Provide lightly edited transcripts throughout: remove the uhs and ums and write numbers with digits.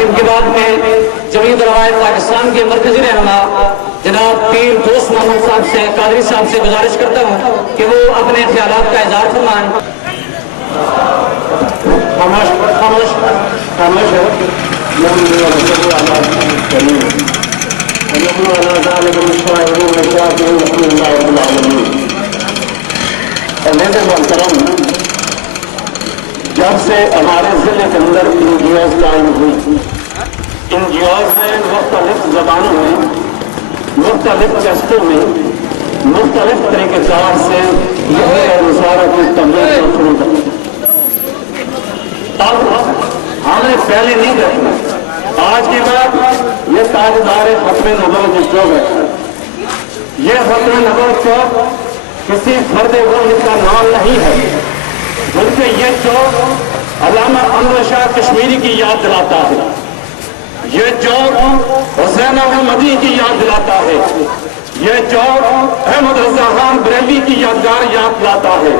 اب ان کے بعد میں جمعیت علماء پاکستان کے مرکزی رہنما جناب پیر دوست محمد صاحب سے قادری صاحب سے گزارش کرتا ہوں کہ وہ اپنے خیالات کا اظہار فرمائیں. جب سے ہمارے ضلع کے اندر NGOs قائم ہوئی، NGOs نے مختلف زبانوں میں، مختلف کیسٹوں میں، مختلف طریقے کار سے یہ نصارہ کی تبلیغ کو شروع کر. اب ہمیں پہلے نہیں کرنا. آج کے بعد یہ تاجدار ختم نبوت جو چوک ہے، یہ ختم نبوت چوک کسی فرد واحد کا نام نہیں ہے، بلکہ یہ چوک علامہ انور شاہ کشمیری کی یاد دلاتا ہے. یہ چوک حسین احمدی کی یاد دلاتا ہے. یہ چوک احمد رضا خان بریلوی کی یادگار یاد دلاتا ہے.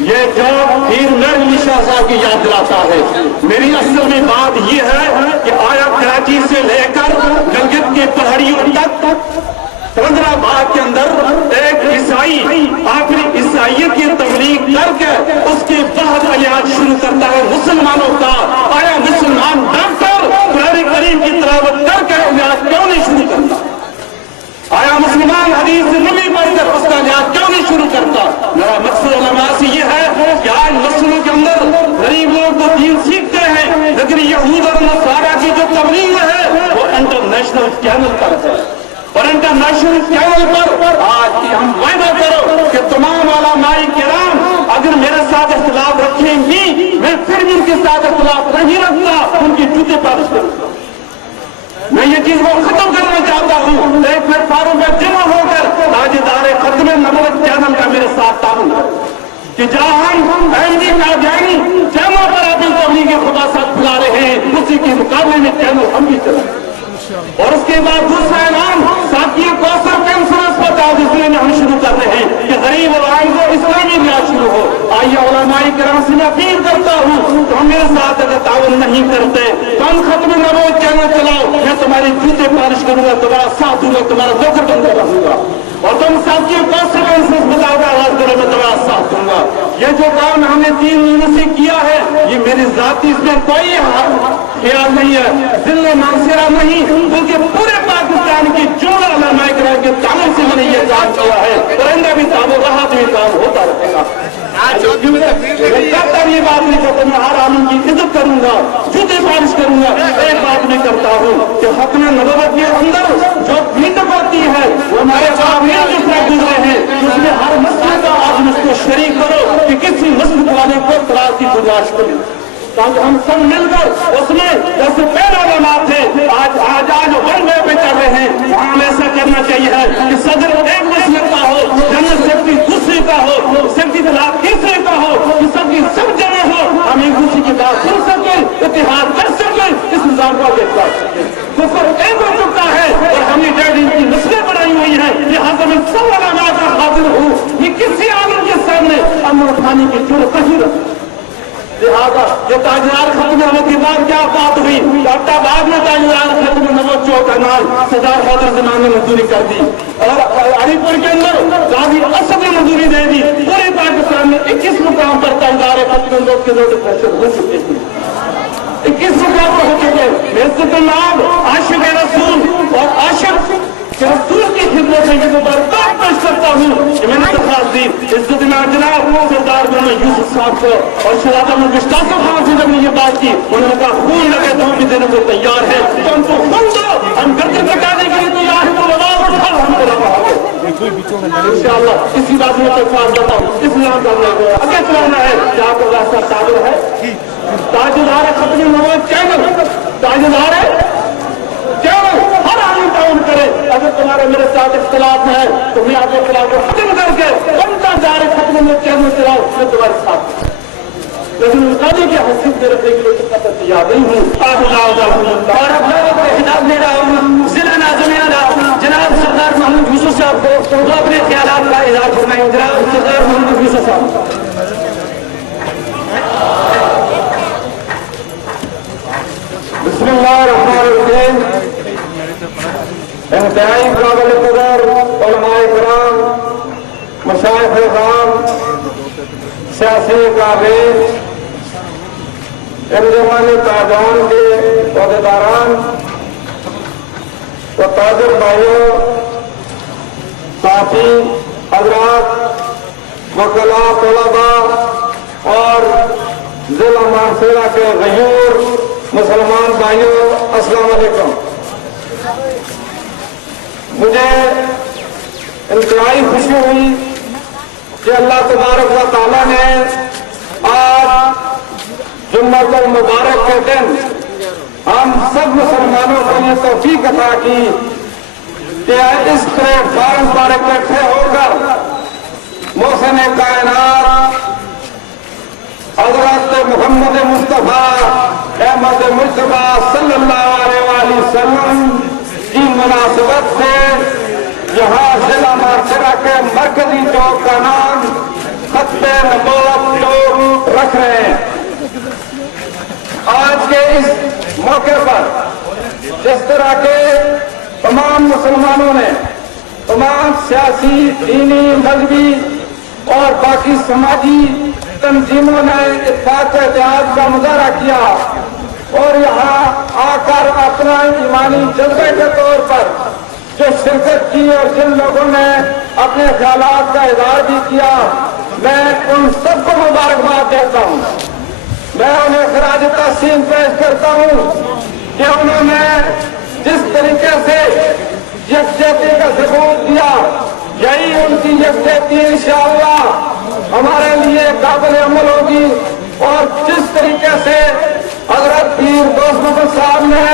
یہ چوک پیر میر علی شاہ صاحب کی یاد دلاتا ہے. میری اصل میں بات یہ ہے کہ آیا کراچی سے لے کر گلگت کے پہاڑیوں تک پندرہ باغ کے اندر ایک عیسائی آخری عیسائیت کی تبلیغ کر کے اس کے بعد علاج شروع کرتا ہے مسلمانوں کا. آیا مسلمان ڈاکٹر قرآن کریم کی تلاوت کر کے علاج کیوں نہیں شروع کرتا؟ آیا مسلمان حدیث نبی پڑھ کر اس کا علاج کیوں نہیں شروع کرتا؟ میرا مقصد علماء سے یہ ہے کہ آج مسلموں کے اندر غریب لوگ تو دین سیکھتے ہیں، لیکن یہود اور نصارہ کی جو تبلیغ ہے وہ انٹرنیشنل چینل پر ہے. اور انٹرنیشنل چینل پر آج کی ہم وعدہ کرو کہ تمام علماء کرام اگر میرے ساتھ اختلاف رکھیں گی، میں پھر بھی ان کے ساتھ اختلاف نہیں رکھتا، ان کی جوتے پالش کروں. میں یہ چیز کو ختم کرنا چاہتا ہوں. ایک پلیٹ فارم پر جمع ہو کر تاجدار ختم نبوت چینل کا میرے ساتھ تعاون کرو کہ جہاں ہم احمدی قادیانی چینل پر اپنی تبلیغ خدا ساتھ بلا رہے ہیں، اسی کے مقابلے میں چینل ہم بھی چلائیں. اور اس کے بعد دوسرا انعام ساتھیوں کوثر کانفرنس پر تعزیے میں ہم شروع کر رہے ہیں کہ غریب اور عام کو اسلامی ریاض شروع ہو. آئیے علماء کرام سے میں اپیل کرتا ہوں کہ ہم میرے ساتھ اگر تعاون نہیں کرتے تو ہم ختم نبوت چینل چلاؤ، میں تمہاری جوتے پالش کروں گا، تمہارا ساتھ دوں گا، تمہارا نوکر بن کر رہوں گا. اور تم ساتھیوں کوثر کانفرنس بتاؤ گا آواز کرو، میں تمہارا ساتھ دوں گا. یہ جو کام ہم نے 3 مہینوں سے کیا ہے، یہ میری ذاتی اس میں کوئی خیال نہیں ہے، ذل منصرہ نہیں، بلکہ پورے پاکستان کی جملہ علماء کرام کے تعاون سے میں نے یہ کام کیا ہے. پرندہ بھی کام ہو رہا تو یہ کام ہوتا رہے گا. کرتا یہ بات نہیں کرتا، میں ہر عالم کی عزت کروں گا، جوتے پالش کروں گا. ایک بات میں کرتا ہوں کہ ختم نبوت کے اندر جو میٹنگ ہوتی ہے وہ ہمارے عوامل جو گزرے ہیں، اس میں ہر مسئلے کا آج اس کو شریک کرو کہ کسی مسجد والے کو اطلاع کی گزارش کریں تاکہ ہم سب مل کر اس میں جیسے پہلے علماء تھے آج ون وے پہ چل رہے ہیں، ہم ایسا کرنا چاہیے کہ صدر ایک مسلک کا ہو، جنرل سیکرٹری دوسرے کا ہو، سیکرٹری خلاف تیسرے کا ہو، کہ سب کی سب جگہ ہو، ہم ایک دوسرے کی بات سن سکیں، اتحاد کر سکیں، اس نظام کو آگے بڑھا سکیں. کفر ایک ہو چکا ہے اور ہم نے ڈیڈ ان کی نسلیں بنائی ہوئی ہیں. لہٰذا میں سب علماء کا حاضر ہوں، یہ کسی عالم کے سامنے امن اٹھانے کی ضرورت نہیں رکھتی. لہٰذا یہ تاجدار ختم نبوت کے بعد کیا بات ہوئی؟ ڈاکٹر بعد میں تاجدار ختم نبوت چوک کا نام سردار حیدر زمان نے منظوری کر دی اور علی پور کے اندر غازی اسد نے منظوری دے دی. پورے پاکستان میں 21 مقام پر تاجدار ختم نبوت کے نوٹیفکیشن ہو چکے تھے. 21 مقام پر ہو چکے. عزت الناب عاشق رسول اور عاشق رسول کی خدمت سے یہ مبارکباد پیش کرتا ہوں کہ میں نے درخواست دی عزت میں جناب سردار مولانا یوسف صاحب کو اور شہزادہ احمد مشتاق خان سے جب نے یہ بات کی، انہوں نے کہا خون لگے تو ہم بھی دینے کو تیار ہے، تو ہم کو خون دو، ہم گردن کٹانے کے لیے تیار ہیں، تو آواز اٹھاؤ، ہم کو رہا ہے انشاءاللہ. اسی بات میں اتفاق کرتا ہوں اسلام کا آگے چلانا ہے کہ آپ کو راستہ قابل ہے. تاجدار ختم نبوت چینل، تاجدار چینل ہر آدمی تعاون کرے. اگر تمہارا میرے ساتھ اختلاف ہے تو میں آپ کے خلاف کو ختم کر کے تاجدار ختم نبوت چینل چلاؤ، میں تمہارے ساتھ. لیکن قاضی کی حیثیت میں رکھنے کے لیے کتنا تیار نہیں ہوں. اور اپنے خطاب دے رہا ہوں ضلع ناظمین جناب سردار محمد یوسف صاحب کو وہ اپنے خیالات کا اظہار فرمائیں. جناب سردار محمد یوسف صاحب. بسم اللہ انتہائی قابل قدر علماء کرام، مشائخ کرام، سیاسی قابل، انجمن تاجران کے عہدیداران و تاجر بھائیوں، ساتھی حضرات، وکلاء، طلباء اور ضلع مانسہرہ کے غیور مسلمان بھائیوں، السلام علیکم۔ مجھے انتہائی خوشی ہوئی کہ اللہ تبارک و تعالیٰ نے آج جمعۃ المبارک کے دن ہم سب مسلمانوں کو یہ توفیق عطا کی کہ اس پلیٹ فارم پر اکٹھے ہو کر محسن کائنات حضرت محمد مصطفیٰ احمد مجتبیٰ صلی اللہ علیہ وآلہ وسلم کی مناسبت سے یہاں ضلع مانسہرہ کے مرکزی چوک کا نام ختم نبوت چوک رکھ رہے ہیں۔ آج کے اس موقع پر جس طرح کے تمام مسلمانوں نے، تمام سیاسی، دینی، مذہبی اور باقی سماجی تنظیموں نے اتفاق اتحاد کا مظاہرہ کیا اور یہاں آ کر اپنا ایمانی جذبے کے طور پر جو شرکت کی اور جن لوگوں نے اپنے خیالات کا اظہار بھی کیا، میں ان سب کو مبارکباد دیتا ہوں۔ میں انہیں خراج تحسین پیش کرتا ہوں کہ انہوں نے جس طریقے سے یکجہتی کا ثبوت دیا، یہی ان کی یکجہتی انشاءاللہ ہمارے لیے قابل عمل ہوگی۔ اور جس طریقے سے حضرت پیر دوست محمد صاحب نے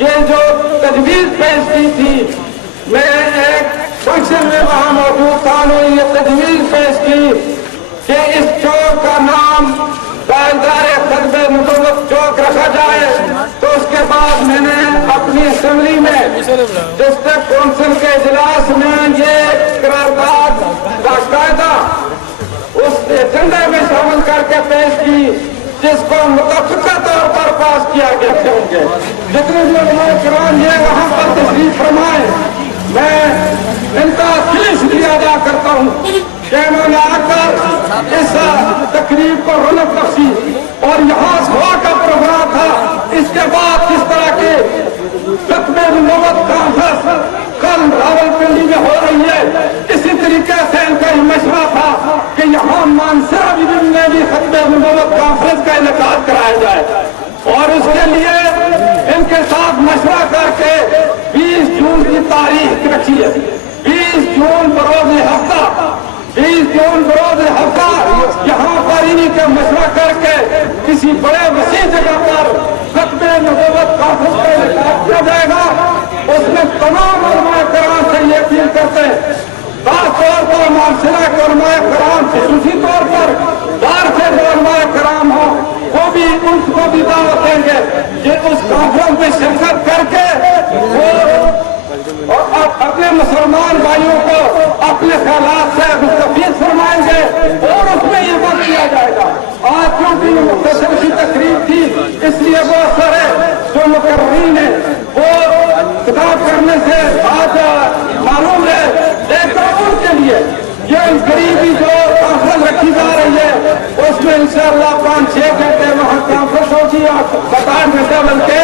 یہ جو تجویز پیش کی تھی، میں ایک فنکشن میں وہاں موجود تھا، انہوں نے یہ تجویز پیش کی کہ اس چوک کا نام تاجدار ختم نبوت چوک رکھا جائے، تو اس کے بعد میں نے اپنی اسمبلی میں ڈسٹرکٹ کونسل کے اجلاس میں یہ قرارداد باقاعدہ اس ایجنڈے میں شامل کر کے پیش کی، جس کو متفقہ طور پر پاس کیا گیا ہوں گے۔ جتنے بھی علماء کرام یہ وہاں پر تشریف فرمائے، میں ان کا دلی شکریہ ادا کرتا ہوں کہ انہوں نے آ کر اس تقریب کو رونق بخشی۔ اور یہاں ہوا کا پروگرام تھا، اس کے بعد کس طرح کے ختم نبوت کانفرنس کل راولپنڈی میں ہو رہی ہے، اسی طریقے سے ان کا یہ مشورہ تھا کہ یہاں مانسہرہ میں بھی ختم نبوت کانفرنس کا انعقاد کرایا جائے۔ اور اس کے لیے ان کے ساتھ مشورہ کر کے 20 جون کی تاریخ رکھی ہے۔ 20 جون بروز ہفتہ، 20 جون بروز ہفتہ یہاں پر انہی کا مشورہ کر کے کسی بڑے وسیع جگہ پر ختم نبوت کانفرنس کا انعقاد کیا جائے گا۔ اس میں تمام علماء کرام سے یہ اپیل کرتے ہیں، خاص طور پر مانسہرہ کے علماء کرام، خصوصی طور پر باہر سے جو علماء کرام ہوں، وہ بھی ان کو بھی دعوت دیں گے کہ اس کانفرنس میں شرکت کر کے وہ اپنے مسلمان بھائیوں کو اپنے خیالات سے مستفید فرمائیں گے اور اس میں یہ بات کیا جائے گا۔ آج کیونکہ یہ مختصر سی تقریب تھی، اس لیے بہت سارے جو مقررین ہیں وہ خطاب کرنے سے آج معلوم ہے، لیکن ان کے لیے یہ قریبی جو کانفرنس رکھی جا رہی ہے، اس میں انشاءاللہ 5-6 گھنٹے وہاں کانفرنس ہوگی، 7-8 گھنٹے بلکہ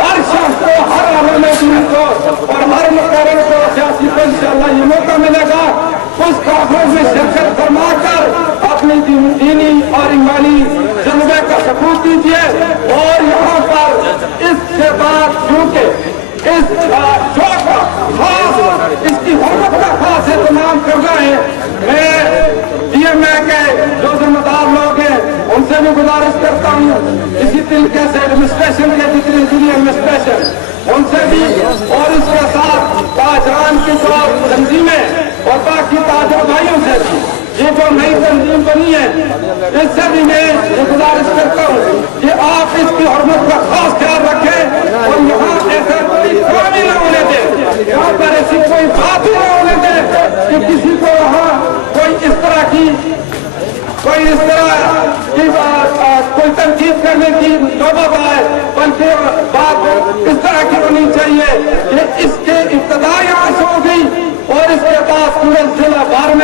ہر شخص کو، ہر عالم دین کو اور ہر مقرر کو، سیاسی کو انشاءاللہ یہ موقع ملے گا اس کانفرنس میں شرکت فرما کر اپنی دینی اور ایمانی جذبے کا ثبوت دیجیے۔ اور یہاں پر اس کے بعد کیونکہ اس چوک کا خاص، اس کی حرمت کا خاص اہتمام کرنا ہے، میں ڈی ایم اے کے جو ذمہ دار لوگ ہیں ان سے بھی گزارش کرتا ہوں، اسی طریقے سے ایڈمنسٹریشن کے جتنے ضلع ایڈمنسٹریشن ان سے بھی، اور اس کے ساتھ تاجران کی جو تنظیمیں اور باقی تاجر بھائیوں سے بھی، یہ جو نئی تنظیم بنی ہے اس سے بھی میں یہ گزارش کرتا ہوں کہ آپ اس کی حرمت کا خاص خیال رکھیں اور یہاں ایسا کوئی کام ہی نہ ہونے دیں، یہاں پر ایسی کوئی بات ہی نہ ہونے دیں کہ کسی کو وہاں کوئی اس طرح کی کوئی تنقید کرنے کی نوبت آئے، بلکہ بات اس طرح کی ہونی چاہیے کہ اس کے ابتدا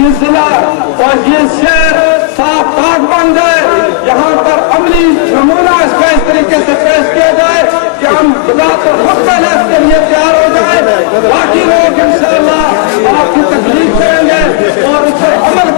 یہ ضلع اور یہ شہر صاف پاک بن جائے، یہاں پر عملی نمونہ اس کا اس طریقے سے پیش کیا جائے کہ ہم بذات خود پہلے اس کے لیے تیار ہو جائیں، باقی لوگ انشاءاللہ آپ کی تکلیف کریں گے اور اس پر عمل